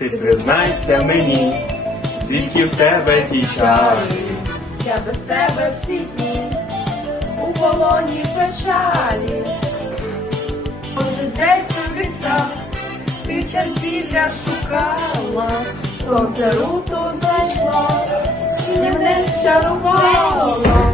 Ти признайся мені, звідки в тебе ті чари. Я без тебе всі дні у полоні печалі. Може, десь у лісах ти черзілля шукала, сонце руту знайшло і мене щарувало.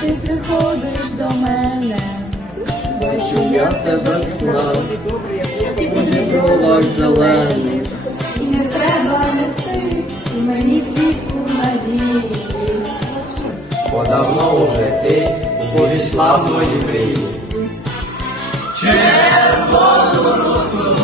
Ти приходиш до мене, Бачу я в тебе в снах, у бровах зелених. і не треба нести мені квітку надії. Бо давно уже ти увійшла в мої мрії. Червону руку